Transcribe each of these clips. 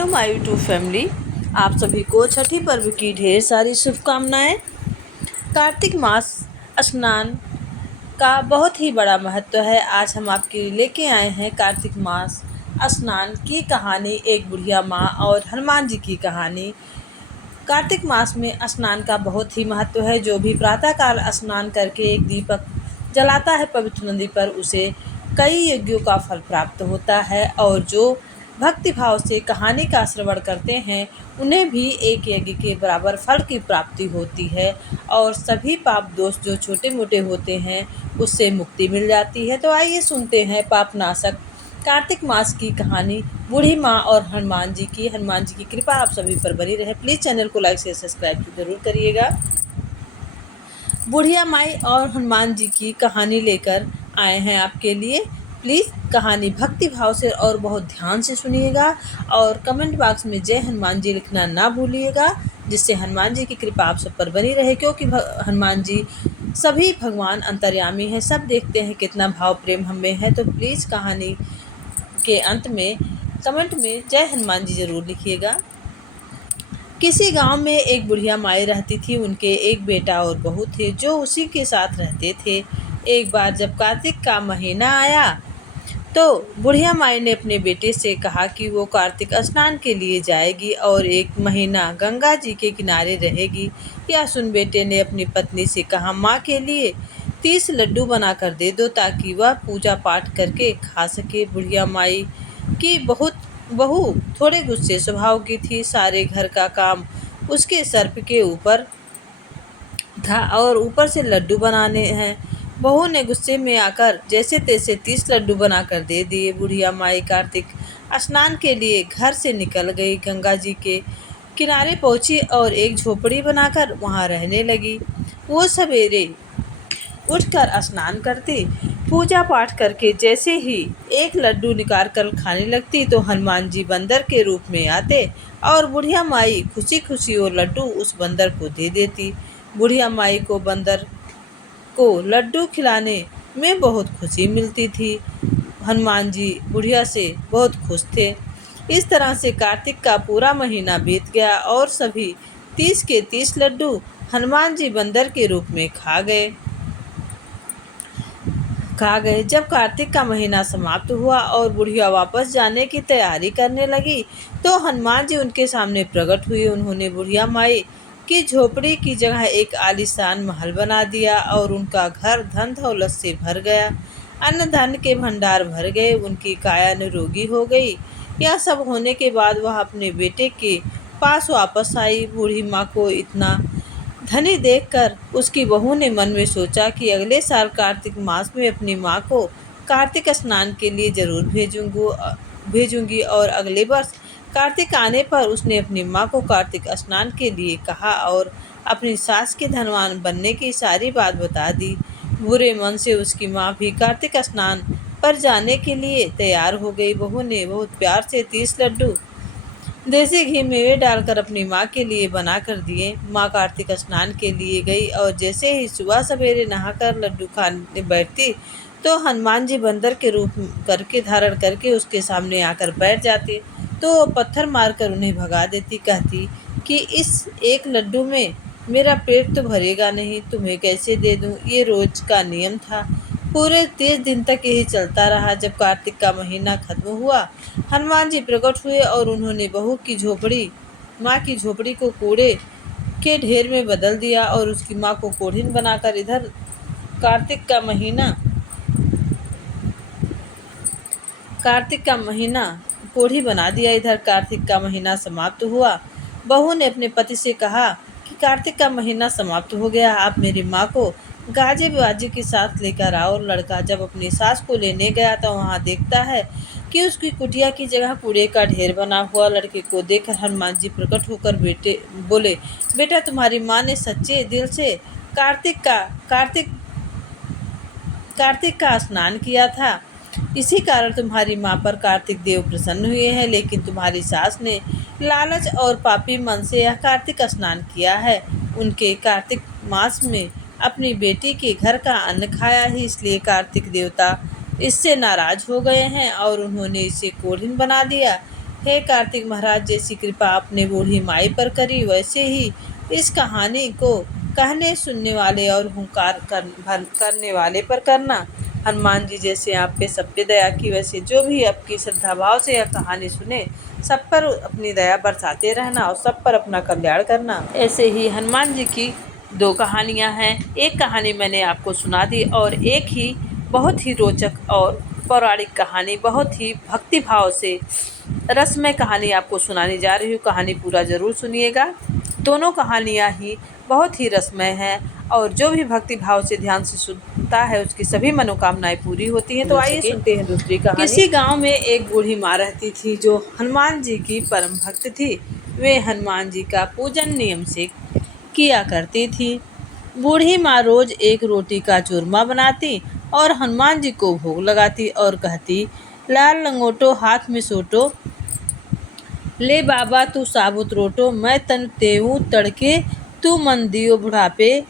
Hello my YouTube family, आप सभी को छठी पर्व की ढेर सारी शुभकामनाएं। कार्तिक मास स्नान का बहुत ही बड़ा महत्व है। आज हम आपके लिए लेके आए हैं कार्तिक मास स्नान की कहानी, एक बुढ़िया माँ और हनुमान जी की कहानी। कार्तिक मास में स्नान का बहुत ही महत्व है। जो भी प्रातःकाल स्नान करके एक दीपक जलाता है पवित्र नदी पर, उसे कई यज्ञों का फल प्राप्त होता है। और जो भक्ति भाव से कहानी का श्रवण करते हैं, उन्हें भी एक यज्ञ के बराबर फल की प्राप्ति होती है और सभी पाप दोष जो छोटे मोटे होते हैं उससे मुक्ति मिल जाती है। तो आइए सुनते हैं पापनाशक कार्तिक मास की कहानी, बूढ़ी माँ और हनुमान जी की। हनुमान जी की कृपा आप सभी पर बनी रहे। प्लीज़ चैनल को लाइक से सब्सक्राइब जरूर करिएगा। बुढ़िया माई और हनुमान जी की कहानी लेकर आए हैं आपके लिए। प्लीज़ कहानी भक्ति भाव से और बहुत ध्यान से सुनिएगा और कमेंट बॉक्स में जय हनुमान जी लिखना ना भूलिएगा, जिससे हनुमान जी की कृपा आप सब पर बनी रहे। क्योंकि हनुमान जी सभी भगवान अंतर्यामी हैं, सब देखते हैं कितना भाव प्रेम हम में है। तो प्लीज़ कहानी के अंत में कमेंट में जय हनुमान जी ज़रूर लिखिएगा। किसी गांव में एक बुढ़िया माई रहती थी। उनके एक बेटा और बहू थे जो उसी के साथ रहते थे। एक बार जब कार्तिक का महीना आया तो बुढ़िया माई ने अपने बेटे से कहा कि वो कार्तिक स्नान के लिए जाएगी और एक महीना गंगा जी के किनारे रहेगी। यह सुन बेटे ने अपनी पत्नी से कहा, माँ के लिए 30 लड्डू बना कर दे दो ताकि वह पूजा पाठ करके खा सके। बुढ़िया माई की बहू थोड़े गुस्से स्वभाव की थी। सारे घर का काम उसके सर के ऊपर था और ऊपर से लड्डू बनाने हैं। बहू ने गुस्से में आकर जैसे तैसे 30 लड्डू बनाकर दे दिए। बुढ़िया माई कार्तिक स्नान के लिए घर से निकल गई। गंगा जी के किनारे पहुंची और एक झोपड़ी बनाकर वहां रहने लगी। वो सवेरे उठकर स्नान करती, पूजा पाठ करके जैसे ही एक लड्डू निकाल कर खाने लगती तो हनुमान जी बंदर के रूप में आते और बुढ़िया माई खुशी खुशी वो लड्डू उस बंदर को दे देती। बुढ़िया माई को बंदर को लड्डू खिलाने में बहुत खुशी मिलती थी। हनुमान जी बुढ़िया से बहुत खुश थे। इस तरह से कार्तिक का पूरा महीना बीत गया और सभी 30 के 30 लड्डू हनुमान जी बंदर के रूप में खा गए। जब कार्तिक का महीना समाप्त हुआ और बुढ़िया वापस जाने की तैयारी करने लगी तो हनुमान जी उनके सामने प्रकट हुई। उन्होंने बुढ़िया माई की झोपड़ी की जगह एक आलीशान महल बना दिया और उनका घर धन दौलत से भर गया। अन्न धन के भंडार भर गए। उनकी काया निरोगी हो गई। यह सब होने के बाद वह अपने बेटे के पास वापस आई। बूढ़ी माँ को इतना धनी देखकर उसकी बहू ने मन में सोचा कि अगले साल कार्तिक मास में अपनी माँ को कार्तिक स्नान के लिए जरूर भेजूंगी। और अगले वर्ष कार्तिक आने पर उसने अपनी माँ को कार्तिक स्नान के लिए कहा और अपनी सास के धनवान बनने की सारी बात बता दी। बुरे मन से उसकी माँ भी कार्तिक स्नान पर जाने के लिए तैयार हो गई। बहू ने बहुत प्यार से 30 लड्डू देसी घी मेवे डालकर अपनी माँ के लिए बना कर दिए। माँ कार्तिक स्नान के लिए गई और जैसे ही सुबह सवेरे नहाकर लड्डू खाने बैठती तो हनुमान जी बंदर के रूप करके धारण करके उसके सामने आकर बैठ जाते तो पत्थर मारकर उन्हें भगा देती। कहती कि इस एक लड्डू में मेरा पेट तो भरेगा नहीं, तुम्हें कैसे दे दूँ। ये रोज का नियम था। पूरे 30 दिन तक यही चलता रहा। जब कार्तिक का महीना खत्म हुआ, हनुमान जी प्रकट हुए और उन्होंने माँ की झोपड़ी को कूड़े के ढेर में बदल दिया और उसकी माँ को कोढ़िन बनाकर इधर कार्तिक का महीना कोढ़ी बना दिया। इधर कार्तिक का महीना समाप्त हुआ। बहू ने अपने पति से कहा कि कार्तिक का महीना समाप्त हो गया, आप मेरी माँ को गाजे बाजे के साथ लेकर आओ। लड़का जब अपनी सास को लेने गया तो वहाँ देखता है कि उसकी कुटिया की जगह कूड़े का ढेर बना हुआ। लड़के को देखकर हनुमान जी प्रकट होकर बोले, बेटा तुम्हारी माँ ने सच्चे दिल से कार्तिक का स्नान किया था, इसी कारण तुम्हारी माँ पर कार्तिक देव प्रसन्न हुए हैं। लेकिन तुम्हारी सास ने लालच और पापी मन से यह कार्तिक स्नान किया है। उनके कार्तिक मास में अपनी बेटी के घर का अन्न खाया ही, इसलिए कार्तिक देवता इससे नाराज हो गए हैं और उन्होंने इसे कोढ़िन बना दिया। हे कार्तिक महाराज, जैसी कृपा आपने बूढ़ी माई पर करी, वैसे ही इस कहानी को कहने सुनने वाले और हुंकार करने वाले पर करना। हनुमान जी जैसे आप पे सब पे दया की, वैसे जो भी आपकी श्रद्धा भाव से यह कहानी सुने, सब पर अपनी दया बरसाते रहना और सब पर अपना कल्याण करना। ऐसे ही हनुमान जी की 2 कहानियाँ हैं। एक कहानी मैंने आपको सुना दी और एक ही बहुत ही रोचक और पौराणिक कहानी, बहुत ही भक्ति भाव से रसमय कहानी आपको सुनाने जा रही हूँ। कहानी पूरा ज़रूर सुनिएगा। दोनों कहानियाँ ही बहुत ही रसमय हैं और जो भी भक्ति भाव से ध्यान से सुनता है उसकी सभी मनोकामनाएं पूरी होती हैं। तो आइए सुनते हैं दूसरी कहानी। किसी गांव में एक बूढ़ी माँ रहती थी जो हनुमान जी की परम भक्त थी। वे हनुमान जी का पूजन नियम से किया करती थी। बूढ़ी माँ रोज एक रोटी का चूरमा बनाती और हनुमान जी को भोग लगाती और कहती, लाल लंगोटो हाथ में सोटो, ले बाबा तू साबुत रोटो, मैं तन तेऊ तड़के, तू मन दियो बुढ़ापे।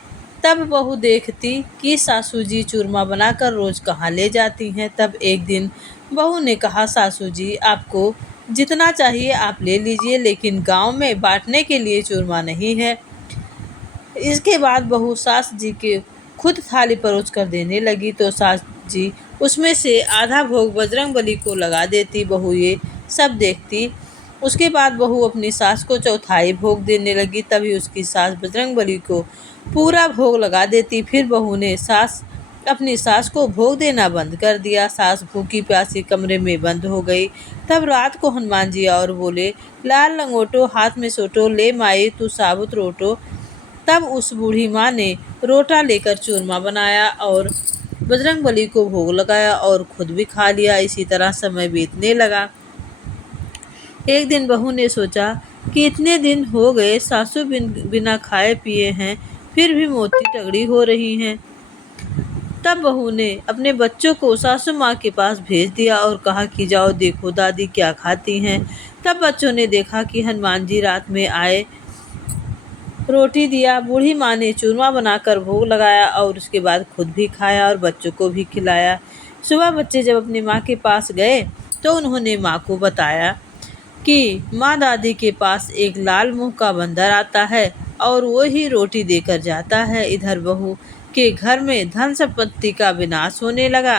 तब बहू देखती कि सासू जी चूरमा बनाकर रोज कहाँ ले जाती हैं। तब एक दिन बहू ने कहा, सासू जी आपको जितना चाहिए आप ले लीजिए, लेकिन गांव में बांटने के लिए चूरमा नहीं है। इसके बाद बहू सास जी के खुद थाली परोस कर देने लगी तो सास जी उसमें से आधा भोग बजरंगबली को लगा देती। बहू ये सब देखती। उसके बाद बहू अपनी सास को चौथाई भोग देने लगी। तभी उसकी सास बजरंगबली को पूरा भोग लगा देती। फिर बहू ने अपनी सास को भोग देना बंद कर दिया। सास भूखी प्यासी कमरे में बंद हो गई। तब रात को हनुमान जी और बोले, लाल लंगोटो हाथ में सोटो, ले माई तू साबुत रोटो। तब उस बूढ़ी माँ ने रोटा लेकर चूरमा बनाया और बजरंगबली को भोग लगाया और खुद भी खा लिया। इसी तरह समय बीतने लगा। एक दिन बहू ने सोचा कि इतने दिन हो गए सासू बिना खाए पिए हैं, फिर भी मोती तगड़ी हो रही हैं। तब बहू ने अपने बच्चों को सासू माँ के पास भेज दिया और कहा कि जाओ देखो दादी क्या खाती हैं। तब बच्चों ने देखा कि हनुमान जी रात में आए, रोटी दिया। बूढ़ी माँ ने चूरमा बनाकर भोग लगाया और उसके बाद खुद भी खाया और बच्चों को भी खिलाया। सुबह बच्चे जब अपनी माँ के पास गए तो उन्होंने माँ को बताया कि माँ दादी के पास एक लाल मुंह का बंदर आता है और वो ही रोटी देकर जाता है। इधर बहू के घर में धन संपत्ति का विनाश होने लगा।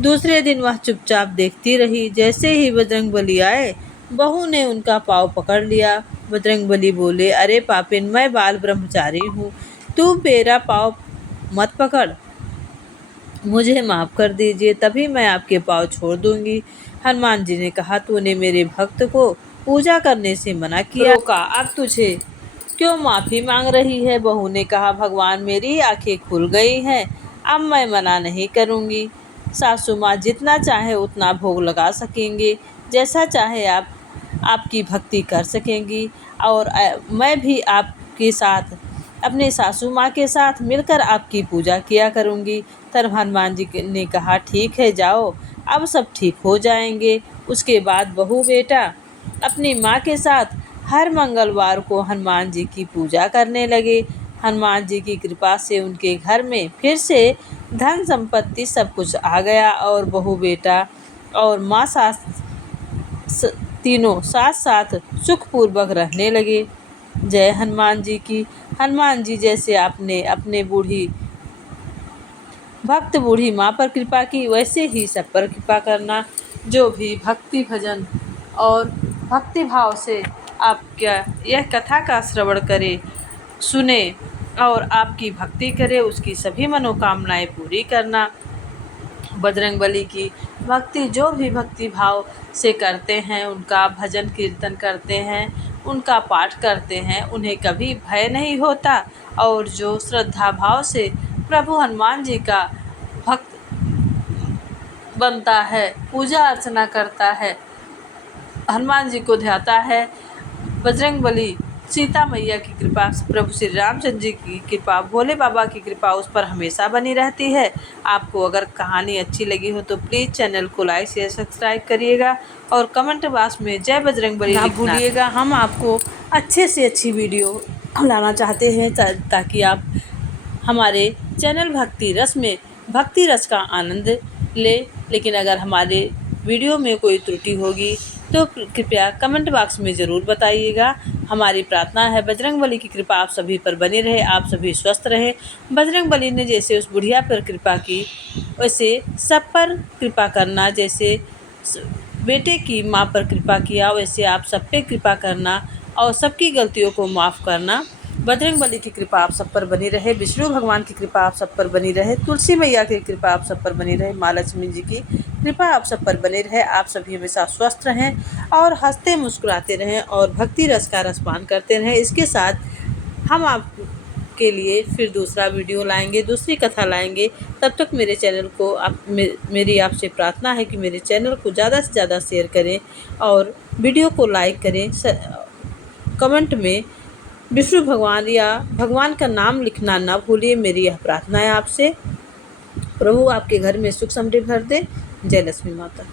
दूसरे दिन वह चुपचाप देखती रही। जैसे ही बजरंगबली आए, बहू ने उनका पाँव पकड़ लिया। बजरंगबली बोले, अरे पापिन, मैं बाल ब्रह्मचारी हूँ, तू मेरा पाँव मत पकड़, मुझे माफ़ कर दीजिए, तभी मैं आपके पाँव छोड़ दूंगी। हनुमान जी ने कहा, तूने मेरे भक्त को पूजा करने से मना किया, रोका, अब तुझे क्यों माफ़ी मांग रही है? बहू ने कहा, भगवान मेरी आंखें खुल गई हैं, अब मैं मना नहीं करूंगी। सासू माँ जितना चाहे उतना भोग लगा सकेंगे, जैसा चाहे आपकी भक्ति कर सकेंगी और मैं भी आपके साथ अपने सासू माँ के साथ मिलकर आपकी पूजा किया करूँगी। तब हनुमान जी ने कहा, ठीक है जाओ, अब सब ठीक हो जाएंगे। उसके बाद बहू बेटा अपनी माँ के साथ हर मंगलवार को हनुमान जी की पूजा करने लगे। हनुमान जी की कृपा से उनके घर में फिर से धन संपत्ति सब कुछ आ गया और बहू बेटा और माँ सास तीनों साथ साथ सुखपूर्वक रहने लगे। जय हनुमान जी की। हनुमान जी जैसे आपने अपने भक्त बूढ़ी माँ पर कृपा की, वैसे ही सब पर कृपा करना। जो भी भक्ति भजन और भक्ति भाव से आपका यह कथा का श्रवण करे, सुने और आपकी भक्ति करे, उसकी सभी मनोकामनाएं पूरी करना। बजरंगबली की भक्ति जो भी भक्ति भाव से करते हैं, उनका भजन कीर्तन करते हैं, उनका पाठ करते हैं, उन्हें कभी भय नहीं होता। और जो श्रद्धा भाव से प्रभु हनुमान जी का भक्त बनता है, पूजा अर्चना करता है, हनुमान जी को ध्याता है, बजरंगबली, सीता मैया की कृपा, प्रभु श्री रामचंद्र जी की कृपा, भोले बाबा की कृपा उस पर हमेशा बनी रहती है। आपको अगर कहानी अच्छी लगी हो तो प्लीज़ चैनल को लाइक शेयर सब्सक्राइब करिएगा और कमेंट बॉक्स में जय बजरंगबली ना भूलिएगा। हम आपको अच्छे से अच्छी वीडियो लाना चाहते हैं ताकि आप हमारे चैनल भक्ति रस का आनंद ले। लेकिन अगर हमारे वीडियो में कोई त्रुटि होगी तो कृपया कमेंट बॉक्स में ज़रूर बताइएगा। हमारी प्रार्थना है बजरंगबली की कृपा आप सभी पर बनी रहे, आप सभी स्वस्थ रहें। बजरंगबली ने जैसे उस बुढ़िया पर कृपा की, वैसे सब पर कृपा करना। जैसे बेटे की माँ पर कृपा किया, वैसे आप सब पे कृपा करना और सबकी गलतियों को माफ़ करना। बजरंगबली की कृपा आप सब पर बनी रहे, विष्णु भगवान की कृपा आप सब पर बनी रहे, तुलसी मैया की कृपा आप सब पर बनी रहे, माँ लक्ष्मी जी की कृपा आप सब पर बनी रहे। आप सभी हमेशा स्वस्थ रहें और हंसते मुस्कुराते रहें और भक्ति रस का रसपान करते रहें। इसके साथ हम आपके लिए फिर दूसरा वीडियो लाएंगे, दूसरी कथा लाएंगे। तब तक मेरे चैनल को मेरी आपसे प्रार्थना है कि मेरे चैनल को ज़्यादा से ज़्यादा शेयर करें और वीडियो को लाइक करें। कमेंट में विष्णु भगवान या भगवान का नाम लिखना ना भूलिए। मेरी यह प्रार्थना है आपसे। प्रभु आपके घर में सुख समृद्धि भर दे। जय लक्ष्मी माता।